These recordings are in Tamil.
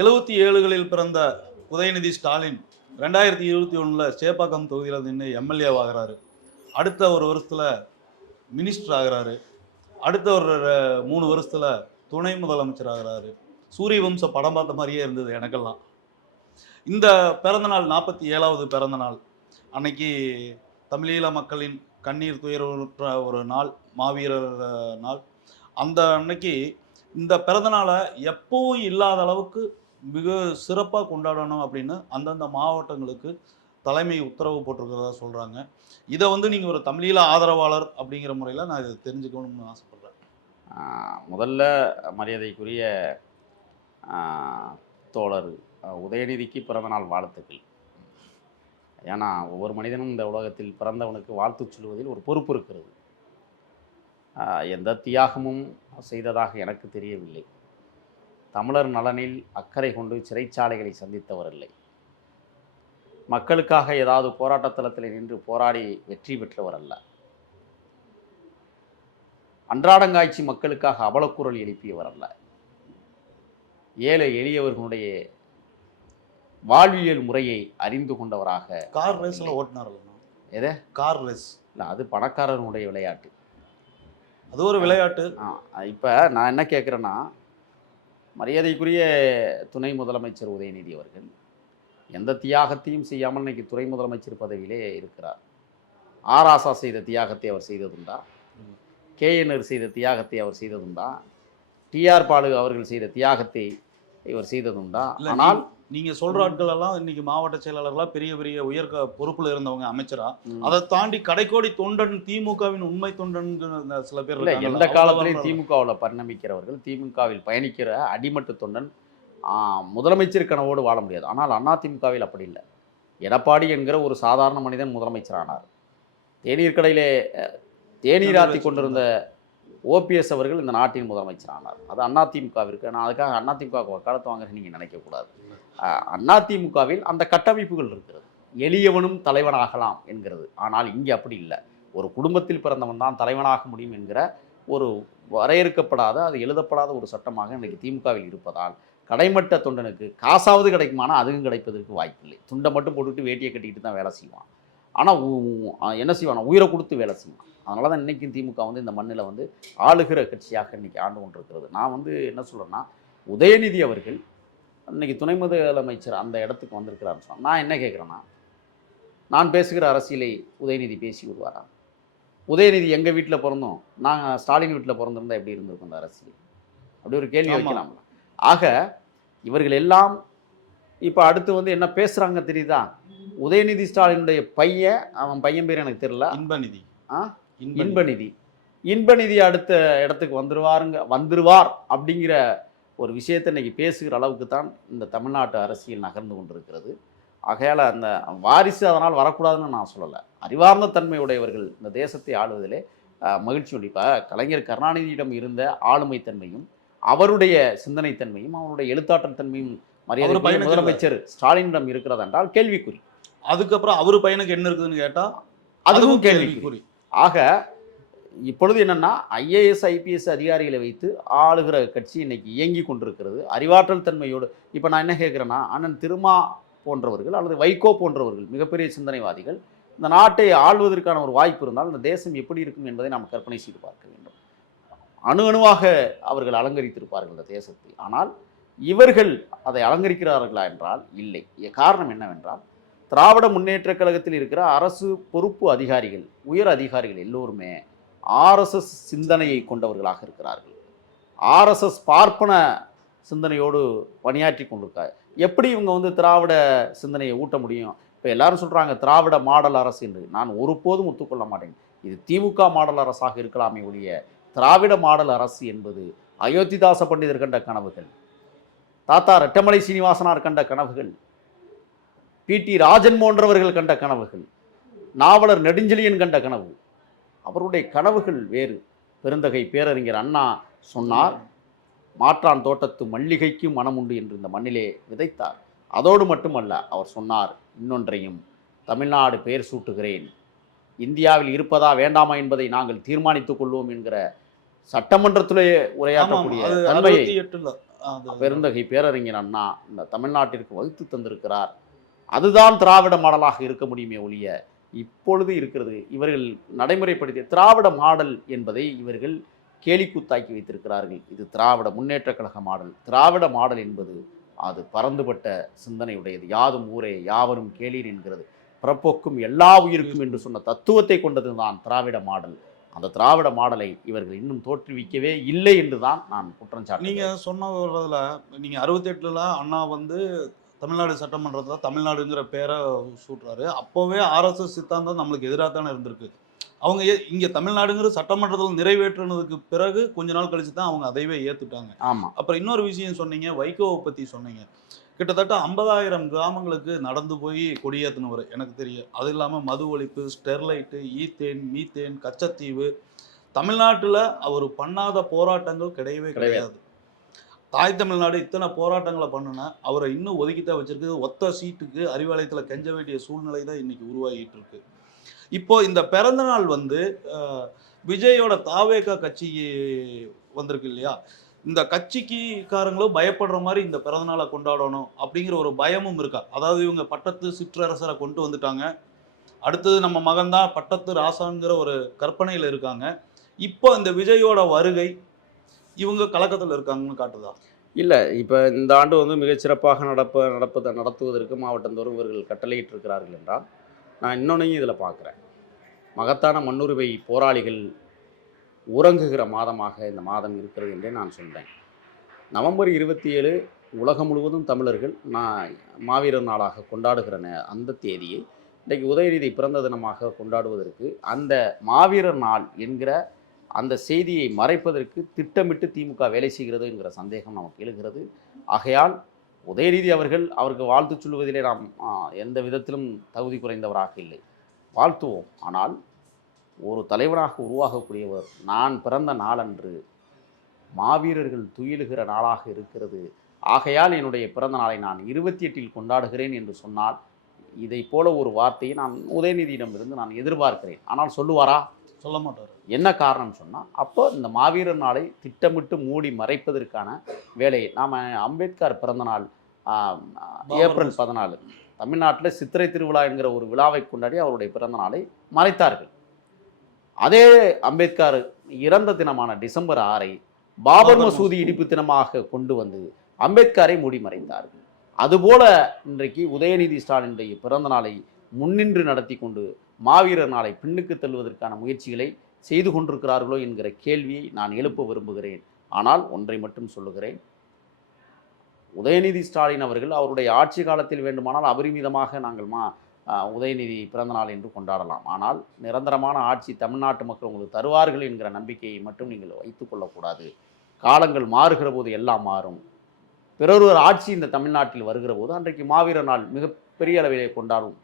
எழுபத்தி ஏழுகளில் பிறந்த உதயநிதி ஸ்டாலின் ரெண்டாயிரத்தி இருபத்தி ஒன்றில் சேப்பாக்கம் தொகுதியில் நின்று எம்எல்ஏ ஆகிறாரு. அடுத்த ஒரு வருஷத்தில் மினிஸ்டர் ஆகிறாரு. அடுத்த ஒரு மூணு வருஷத்தில் துணை முதலமைச்சர் ஆகிறாரு. சூரிய வம்ச படம் பார்த்த மாதிரியே இருந்தது எனக்கெல்லாம். இந்த பிறந்தநாள் நாற்பத்தி ஏழாவது பிறந்தநாள் அன்னைக்கு தமிழீழ மக்களின் கண்ணீர் துயர்வுற்ற ஒரு நாள் மாவீரர் நாள். அந்த அன்னைக்கு இந்த பிறந்தநாளை எப்பவும் இல்லாத அளவுக்கு மிக சிறப்பாக கொண்டாடணும் அப்படின்னு அந்தந்த மாவட்டங்களுக்கு தலைமை உத்தரவு போட்டிருக்கிறதா சொல்கிறாங்க இதை வந்து நீங்கள் ஒரு தமிழீழ ஆதரவாளர் அப்படிங்கிற முறையில் நான் இதை தெரிஞ்சுக்கணும்னு ஆசைப்பட்றேன். முதல்ல மரியாதைக்குரிய தோழர் உதயநிதிக்கு பிறந்தநாள் வாழ்த்துக்கள். ஏன்னா ஒவ்வொரு மனிதனும் இந்த உலகத்தில் பிறந்தவனுக்கு வாழ்த்து சொல்வதில் ஒரு பொறுப்பு இருக்கிறது. எந்த தியாகமும் செய்ததாக எனக்கு தெரியவில்லை. தமிழர் நலனில் அக்கறை கொண்டு சிறைச்சாலைகளை சந்தித்தவர் இல்லை மக்களுக்காக ஏதாவது போராட்டத்தலத்தில் நின்று போராடி வெற்றி பெற்றவர் அல்ல அன்றாடங்காய்ச்சி மக்களுக்காக அவலக்குரல் எழுப்பியவர் அல்ல ஏழை எளியவர்களுடைய வாழ்வியல் முறையை அறிந்து கொண்டவராக கார் ரேஸில் ஓட்டினார்ல எதை? கார் ரேஸ் இல்லை அது பணக்காரனுடைய விளையாட்டு. அது ஒரு விளையாட்டு. இப்போ நான் என்ன கேட்குறேன்னா மரியாதைக்குரிய துணை முதலமைச்சர் உதயநிதி அவர்கள் எந்த தியாகத்தையும் செய்யாமல் இன்னைக்கு துணை முதலமைச்சர் பதவியிலே இருக்கிறார். ஆராசா செய்த தியாகத்தை அவர் செய்ததுண்டா? கேஎன்ஆர் செய்த தியாகத்தை அவர் செய்ததுண்டா? டிஆர் பாலு அவர்கள் செய்த தியாகத்தை இவர் செய்ததுண்டா? ஆனால் நீங்க சொல்ற ஆட்கள் எல்லாம் இன்னைக்கு மாவட்ட செயலாளர்களா பெரிய பெரிய உயர் பொறுப்புல இருந்தவங்க அமைச்சரா? அதை தாண்டி கடைக்கோடி தொண்டன் திமுகவின் உண்மை தொண்டன் சில பேர் இல்லை எந்த காலத்திலையும். திமுகவில் பரிணமிக்கிறவர்கள் திமுகவில் பயணிக்கிற அடிமட்டு தொண்டன் முதலமைச்சர் கனவோடு வாழ முடியாது. ஆனால் அதிமுகவில் அப்படி இல்லை. எடப்பாடி என்கிற ஒரு சாதாரண மனிதன் முதலமைச்சரானார். தேநீர் கடையிலே தேநீர் ஆத்தி கொண்டிருந்த ஓபிஎஸ் அவர்கள் இந்த நாட்டின் முதலமைச்சர் ஆனார். அது அதிமுகவிற்கு நான் அதுக்காக அதிமுக வக்காலத்து வாங்க நீங்கள் நினைக்கக்கூடாது அதிமுகவில் அந்த கட்டமைப்புகள் இருக்கிறது. எளியவனும் தலைவனாகலாம் என்கிறது. ஆனால் இங்கே அப்படி இல்லை. ஒரு குடும்பத்தில் பிறந்தவன் தான் தலைவனாக முடியும் என்கிற ஒரு வரையறுக்கப்படாத அது எழுதப்படாத ஒரு சட்டமாக இன்றைக்கு திமுகவில் இருப்பதால் கடைமட்ட தொண்டனுக்கு காசாவது கிடைக்குமானா அதுவும் கிடைப்பதற்கு வாய்ப்பில்லை. துண்டை மட்டும் போட்டுக்கிட்டு வேட்டியை கட்டிக்கிட்டு தான் வேலை செய்வான். ஆனால் என்ன செய்வான்? உயிரை கொடுத்து வேலை செய்வான். அதனால தான் இன்றைக்கும் திமுக வந்து இந்த மண்ணில் வந்து ஆளுகிற கட்சியாக இன்றைக்கி ஆண்டு கொண்டிருக்கிறது. நான் வந்து என்ன சொல்கிறேன்னா உதயநிதி அவர்கள் இன்னைக்கு துணை முதலமைச்சர் அந்த இடத்துக்கு வந்திருக்கிறாருன்னு சொன்னா நான் என்ன கேட்குறேன்னா நான் பேசுகிற அரசியலை உதயநிதி பேசி விடுவாரா? உதயநிதி எங்கள் வீட்டில் பிறந்தோம் நாங்கள் ஸ்டாலின் வீட்டில் பிறந்திருந்தா எப்படி இருந்திருக்கும் அந்த அரசியல்? அப்படி ஒரு கேள்வி. வைக்கலாம்ல. ஆக இவர்கள் எல்லாம் இப்போ அடுத்து வந்து என்ன பேசுகிறாங்க தெரியுதா? உதயநிதி ஸ்டாலினுடைய பையன் அவன் பையன் பேர் எனக்கு தெரியல. இன்பநிதி. ஆ? இன்பநிதி. இன்பநிதி. அடுத்த இடத்துக்கு வந்துருவாருங்க வந்துருவார் அப்படிங்கிற ஒரு விஷயத்தை இன்னைக்கு பேசுகிற அளவுக்கு தான் இந்த தமிழ்நாட்டு அரசியல் நகர்ந்து கொண்டிருக்கிறது. ஆகையால் அந்த வாரிசு அதனால் வரக்கூடாதுன்னு நான் சொல்லலை. அறிவார்ந்த தன்மையுடையவர்கள் இந்த தேசத்தை ஆளுவதிலே மகிழ்ச்சி இப்போ கலைஞர் கருணாநிதியிடம் இருந்த ஆளுமை தன்மையும் அவருடைய சிந்தனை தன்மையும் அவருடைய எழுத்தாற்றல் தன்மையும் மரியாதை முதலமைச்சர் ஸ்டாலினிடம் இருக்கிறது என்றால் கேள்விக்குறி. அதுக்கப்புறம் அவரு பையனுக்கு என்ன இருக்குதுன்னு கேட்டா அதுவும் கேள்விக்குறி. ஆக இப்பொழுது என்னென்னா ஐஏஎஸ் ஐபிஎஸ் அதிகாரிகளை வைத்து ஆளுகிற கட்சி இன்னைக்கு இயங்கி கொண்டிருக்கிறது. அறிவாற்றல் தன்மையோடு இப்போ நான் என்ன கேட்குறேன்னா அண்ணன் திருமா போன்றவர்கள் அல்லது வைகோ போன்றவர்கள் மிகப்பெரிய சிந்தனைவாதிகள் இந்த நாட்டை ஆள்வதற்கான ஒரு வாய்ப்பு இருந்தால் இந்த தேசம் எப்படி இருக்கும் என்பதை நாம் கற்பனை செய்து பார்க்க வேண்டும். அணு அணுவாக அவர்கள் அலங்கரித்திருப்பார்கள் இந்த தேசத்தை. ஆனால் இவர்கள் அதை அலங்கரிக்கிறார்களா என்றால் இல்லை. காரணம் என்னவென்றால் திராவிட முன்னேற்ற கழகத்தில் இருக்கிற அரசு பொறுப்பு அதிகாரிகள் உயர் அதிகாரிகள் எல்லோருமே ஆர்எஸ்எஸ் சிந்தனையை கொண்டவர்களாக இருக்கிறார்கள். ஆர்எஸ்எஸ் பார்ப்பன சிந்தனையோடு பணியாற்றி கொண்டிருக்கார். எப்படி இவங்க வந்து திராவிட சிந்தனையை ஊட்ட முடியும்? இப்போ எல்லாரும் சொல்கிறாங்க திராவிட மாடல் அரசு என்று. நான் ஒருபோதும் ஒத்துக்கொள்ள மாட்டேன். இது திமுக மாடல் அரசாக இருக்கலாமே ஒழிய திராவிட மாடல் அரசு என்பது அயோத்திதாச பண்டிதர் கண்ட கனவுகள் தாத்தா ரெட்டமலை சீனிவாசனார் கண்ட கனவுகள் பிடி ராஜன் போன்றவர்கள் கண்ட கனவுகள் நாவலர் நெடுஞ்செழியன் கண்ட கனவு அவருடைய கனவுகள் வேறு. பெருந்தகை பேரறிஞர் அண்ணா சொன்னார் மாற்றான் தோட்டத்து மல்லிகைக்கு மனம் உண்டு என்று இந்த மண்ணிலே விதைத்தார். அதோடு மட்டுமல்ல அவர் சொன்னார் இன்னொன்றையும் தமிழ்நாடு பெயர் சூட்டுகிறேன். இந்தியாவில் இருப்பதா வேண்டாமா என்பதை நாங்கள் தீர்மானித்துக் கொள்வோம் என்கிற சட்டமன்றத்திலே ஆமா, ஆமா. உரையாற்றக்கூடிய தன்மையை பெருந்தகை பேரறிஞர் அண்ணா இந்த தமிழ்நாட்டிற்கு வகுத்து தந்திருக்கிறார். அதுதான் திராவிட மாடலாக இருக்க முடியுமே ஒழிய இப்பொழுது இருக்கிறது இவர்கள் நடைமுறைப்படுத்திய திராவிட மாடல் என்பதை இவர்கள் கேலிக்கூத்தாக்கி வைத்திருக்கிறார்கள். இது திராவிட முன்னேற்ற கழக மாடல். திராவிட மாடல் என்பது அது பறந்துபட்ட சிந்தனையுடையது. யாதும் ஊரே யாவரும் கேளீர் என்கிறது. பிறப்போக்கும் எல்லா உயிருக்கும் என்று சொன்ன தத்துவத்தை கொண்டதுதான் திராவிட மாடல். அந்த திராவிட மாடலை இவர்கள் இன்னும் தோற்றுவிக்கவே இல்லை என்று தான் நான் குற்றம் சாட்டுகிறேன். நீங்கள் சொன்ன வர்றதுல அறுபத்தெட்டுல அண்ணா வந்து தமிழ்நாடு சட்டமன்றத்தில் தமிழ்நாடுங்கிற பேரை சூட்டுறாரு. அப்போவே ஆர்எஸ்எஸ் சித்தாந்தம் நம்மளுக்கு எதிராக தானே இருந்திருக்கு. அவங்க இங்க தமிழ்நாடுங்கிற சட்டமன்றத்தில் நிறைவேற்றினதுக்கு பிறகு கொஞ்ச நாள் கழிச்சு தான் அவங்க அதைவே ஏத்துட்டாங்க. ஆமா. அப்புறம் இன்னொரு விஷயம் சொன்னீங்க வைகோவை பத்தி சொன்னீங்க. கிட்டத்தட்ட ஐம்பதாயிரம் கிராமங்களுக்கு நடந்து போய் கொடியேற்றினவர் எனக்கு தெரியும். அது இல்லாமல் மது ஒழிப்பு ஸ்டெர்லைட்டு ஈத்தேன் மீத்தேன் கச்சத்தீவு தமிழ்நாட்டில் அவர் பண்ணாத போராட்டங்கள் கிடையவே கிடையாது. தாய் தமிழ்நாடு இத்தனை போராட்டங்களை பண்ணுனேன் அவரை இன்னும் ஒதுக்கித்தான் வச்சிருக்கு ஒத்த சீட்டுக்கு அறிவாலயத்தில் கெஞ்ச வேண்டிய சூழ்நிலை தான் இன்னைக்கு உருவாகிட்டு இருக்கு. இப்போ இந்த பிறந்த நாள் வந்து விஜயோட தாவேகா கட்சி வந்திருக்கு இல்லையா? இந்த கட்சிக்குக்காரங்களும் பயப்படுற மாதிரி இந்த பிறந்தநாளை கொண்டாடணும் அப்படிங்கிற ஒரு பயமும் இருக்கா? அதாவது இவங்க பட்டத்து சிற்றரசரை கொண்டு வந்துட்டாங்க. அடுத்தது நம்ம மகன் தான் பட்டத்து ராசாங்கிற ஒரு கற்பனையில் இருக்காங்க. இப்போ இந்த விஜயோட வருகை இவங்க கலக்கத்தில் இருக்காங்கன்னு காட்டுதா? இல்லை இப்போ இந்த ஆண்டு வந்து மிகச்சிறப்பாக நடப்ப நடப்பதை நடத்துவதற்கு மாவட்டந்தோறும் இவர்கள் கட்டளையிட்டிருக்கிறார்கள் என்றால் நான் இன்னொன்னையும் இதில் பார்க்குறேன். மகத்தான மண்ணுரிமை போராளிகள் உறங்குகிற மாதமாக இந்த மாதம் இருக்கிறது என்றே நான் சொல்கிறேன் நவம்பர் இருபத்தி ஏழு உலகம் முழுவதும் தமிழர்கள் நான் மாவீரர் நாளாக கொண்டாடுகிற அந்த தேதியை இன்றைக்கு உதயநிதி பிறந்த தினமாக கொண்டாடுவதற்கு அந்த மாவீரர் நாள் என்கிற அந்த செய்தியை மறைப்பதற்கு திட்டமிட்டு திமுக வேலை செய்கிறது என்கிற சந்தேகம் நமக்கு எழுகிறது. ஆகையால் உதயநிதி அவர்கள் அவருக்கு வாழ்த்து சொல்லுவதிலே நாம் எந்த விதத்திலும் தகுதி குறைந்தவராக இல்லை. வாழ்த்துவோம். ஆனால் ஒரு தலைவனாக உருவாகக்கூடியவர் நான் பிறந்த நாளன்று மாவீரர்கள் துயிலுகிற நாளாக இருக்கிறது. ஆகையால் என்னுடைய பிறந்த நாளை நான் இருபத்தி எட்டில் கொண்டாடுகிறேன் என்று சொன்னால் இதை போல ஒரு வார்த்தையை நான் உதயநிதியிடமிருந்து நான் எதிர்பார்க்கிறேன். ஆனால் சொல்லுவாரா? சொல்ல மாட்டார். என்ன காரணம் சொன்னால் அப்போ இந்த மாவீரர் நாளை திட்டமிட்டு மூடி மறைப்பதற்கான வேலையை நாம் அம்பேத்கர் பிறந்தநாள் ஏப்ரல் பதினாலு தமிழ்நாட்டில் சித்திரை திருவிழா என்கிற ஒரு விழாவை கொண்டாடி அவருடைய பிறந்த நாளை மறைத்தார்கள். அதே அம்பேத்கர் இறந்த தினமான டிசம்பர் ஆறை பாபர் மசூதி. இடிப்பு தினமாக கொண்டு வந்து அம்பேத்கரை மூடி மறைத்தார்கள். அதுபோல இன்றைக்கு உதயநிதி ஸ்டாலினுடைய பிறந்த நாளை முன்னின்று நடத்தி கொண்டு மாவீரர் நாளை பின்னுக்கு தள்ளுவதற்கான முயற்சிகளை செய்து கொண்டிருக்கிறார்களோ என்கிற கேள்வியை நான் எழுப்ப விரும்புகிறேன். ஆனால் ஒன்றை மட்டும் சொல்லுகிறேன். உதயநிதி ஸ்டாலின் அவர்கள் அவருடைய ஆட்சி காலத்தில் வேண்டுமானால் அபரிமிதமாக நாங்கள் மா உதயநிதி பிறந்தநாள் என்று கொண்டாடலாம். ஆனால் நிரந்தரமான ஆட்சி தமிழ்நாட்டு மக்கள் உங்களுக்கு தருவார்கள் என்கிற நம்பிக்கையை மட்டும் நீங்கள் வைத்துக் கொள்ளக்கூடாது. காலங்கள் மாறுகிற போது எல்லாம் மாறும். பிறரொரு ஆட்சி இந்த தமிழ்நாட்டில் வருகிற போது அன்றைக்கு மாவீரர் நாள் மிகப்பெரிய அளவிலே கொண்டாடும்.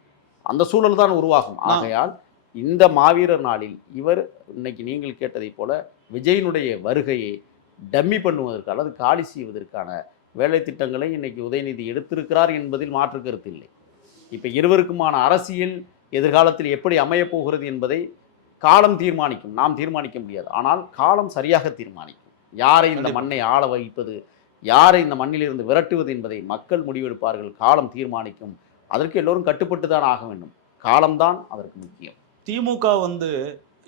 அந்த சூழல் தான் உருவாகும். ஆகையால் இந்த மாவீரர் நாளில் இவர் இன்னைக்கு நீங்கள் கேட்டதைப் போல விஜயனுடைய வருகையை டம்மி பண்ணுவதற்கு அல்லது காலி செய்வதற்கான வேலை திட்டங்களை இன்னைக்கு உதயநிதி எடுத்திருக்கிறார் என்பதில் மாற்று கருத்து இல்லை. இப்போ இருவருக்குமான அரசியல் எதிர்காலத்தில் எப்படி அமையப் போகிறது என்பதை காலம் தீர்மானிக்கும். நாம் தீர்மானிக்க முடியாது. ஆனால் காலம் சரியாக தீர்மானிக்கும். யாரை இந்த. மண்ணை ஆள வைப்பது யாரை இந்த மண்ணிலிருந்து விரட்டுவது என்பதை மக்கள் முடிவெடுப்பார்கள். காலம் தீர்மானிக்கும். அதற்கு எல்லோரும் கட்டுப்பட்டு தான் ஆக வேண்டும். காலம்தான் அதற்கு முக்கியம். திமுக வந்து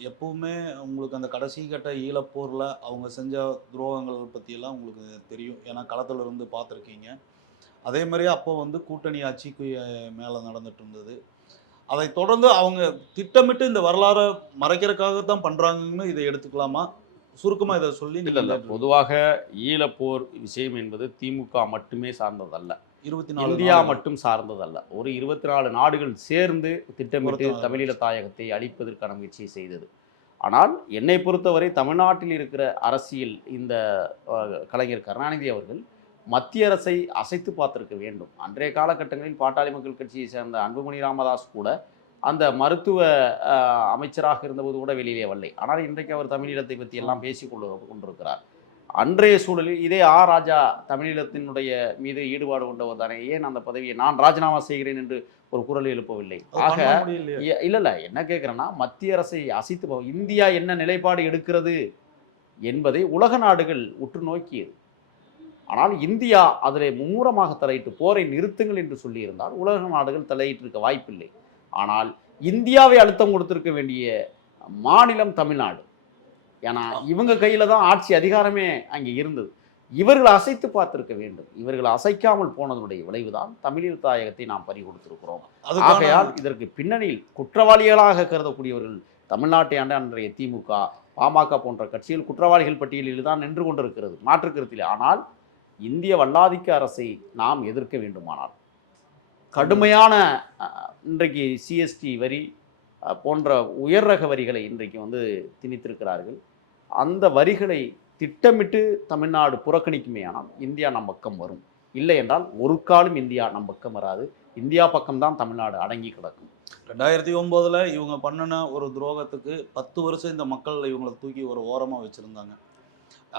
எப்பவுமே உங்களுக்கு அந்த கடைசி கட்ட ஈழப்போரில் அவங்க செஞ்ச துரோகங்கள் பற்றியெல்லாம் உங்களுக்கு தெரியும். ஏன்னா களத்துல இருந்து பார்த்துருக்கீங்க. அதே மாதிரி அப்போ வந்து கூட்டணி ஆட்சிக்கு மேலே நடந்துட்டு இருந்தது. அதை தொடர்ந்து அவங்க திட்டமிட்டு இந்த வரலாறை மறைக்கிறதுக்காகத்தான் பண்ணுறாங்கன்னு இதை எடுத்துக்கலாமா? சுருக்கமாக இதை சொல்லி இல்லை இல்லை. பொதுவாக ஈழப்போர் விஷயம் என்பது திமுக மட்டுமே சார்ந்ததல்ல. இருபத்தி நாலு இந்தியா. மட்டும் சார்ந்ததல்ல. ஒரு இருபத்தி நாலு நாடுகள் சேர்ந்து திட்டமிட்டு தமிழீழ தாயகத்தை அழிப்பதற்கான முயற்சியை செய்தது. ஆனால் என்னை பொறுத்தவரை தமிழ்நாட்டில் இருக்கிற அரசியல் இந்த கலைஞர் கருணாநிதி அவர்கள் மத்திய அரசை அசைத்து பார்த்திருக்க வேண்டும். அன்றைய காலகட்டங்களில் பாட்டாளி மக்கள் கட்சியை சேர்ந்த அன்புமணி ராமதாஸ் கூட அந்த மருத்துவ அமைச்சராக இருந்தபோது கூட வெளியிலே வரலை. ஆனால் இன்றைக்கு அவர் தமிழீழத்தை பற்றி எல்லாம் பேசிக் கொண்டு கொண்டிருக்கிறார். அன்றைய சூழலில் இதே ஆ ராஜா தமிழீழத்தினுடைய மீது ஈடுபாடு கொண்டவர் தானே. ஏன் அந்த பதவியை நான் ராஜினாமா செய்கிறேன் என்று ஒரு குரல் எழுப்பவில்லை? ஆக இல்ல இல்ல. என்ன கேட்குறேன்னா மத்திய அரசை அசைத்து இந்தியா என்ன நிலைப்பாடு எடுக்கிறது என்பதை உலக நாடுகள் உற்று நோக்கியது. ஆனால் இந்தியா அதில் மும்முரமாக தலையிட்டு போரை நிறுத்துங்கள் என்று சொல்லியிருந்தால் உலக நாடுகள் தலையிட்டிருக்க வாய்ப்பில்லை. ஆனால் இந்தியாவை அழுத்தம் கொடுத்திருக்க வேண்டிய மாநிலம் தமிழ்நாடு. ஏன்னா இவங்க கையில் தான் ஆட்சி அதிகாரமே அங்கே இருந்தது. இவர்கள் அசைத்து பார்த்திருக்க வேண்டும். இவர்கள் அசைக்காமல் போனதனுடைய விளைவுதான் தமிழீழ தாயகத்தை நாம் பறி கொடுத்திருக்கிறோம் ஆகையால் இதற்கு பின்னணியில் குற்றவாளிகளாக கருதக்கூடியவர்கள் தமிழ்நாட்டை ஆண்ட அன்றைய திமுக பாமக போன்ற கட்சிகள் குற்றவாளிகள் பட்டியலில் தான் நின்று கொண்டிருக்கிறது. மாற்று கருத்தில். ஆனால் இந்திய வல்லாதிக்க அரசை நாம் எதிர்க்க வேண்டுமானால் கடுமையான இன்றைக்கு சிஎஸ்டி வரி போன்ற உயர் ரக வரிகளை இன்றைக்கு வந்து திணித்திருக்கிறார்கள். அந்த வரிகளை திட்டமிட்டு தமிழ்நாடு புறக்கணிக்குமே ஆனால் இந்தியா நம் பக்கம் வரும். இல்லை என்றால் ஒரு காலம் இந்தியா நம் பக்கம் வராது. இந்தியா பக்கம்தான் தமிழ்நாடு அடங்கி கிடக்கும். ரெண்டாயிரத்தி ஒம்போதில் இவங்க பண்ணின ஒரு துரோகத்துக்கு பத்து வருஷம் இந்த மக்கள் இவங்களை தூக்கி ஒரு ஓரமாக வச்சுருந்தாங்க.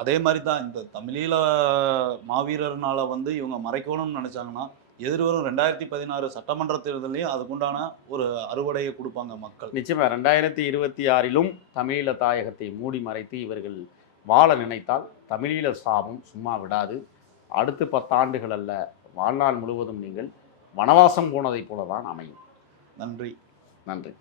அதே மாதிரி தான் இந்த தமிழீழ மாவீரர்னால வந்து இவங்க மறைக்கணும்னு நினச்சாங்கன்னா எதிர்வரும் ரெண்டாயிரத்தி பதினாறு சட்டமன்ற தேர்தலையும் அதுக்குண்டான ஒரு அறுவடையை கொடுப்பாங்க மக்கள். நிச்சயமா ரெண்டாயிரத்தி இருபத்தி ஆறிலும் தமிழீழ தாயகத்தை மூடி மறைத்து இவர்கள் வாழ நினைத்தால் தமிழீழ சாபம் சும்மா விடாது. அடுத்து பத்தாண்டுகள் அல்ல வாழ்நாள் முழுவதும் நீங்கள் வனவாசம் போனதைப் போல தான் அமையும். நன்றி. நன்றி.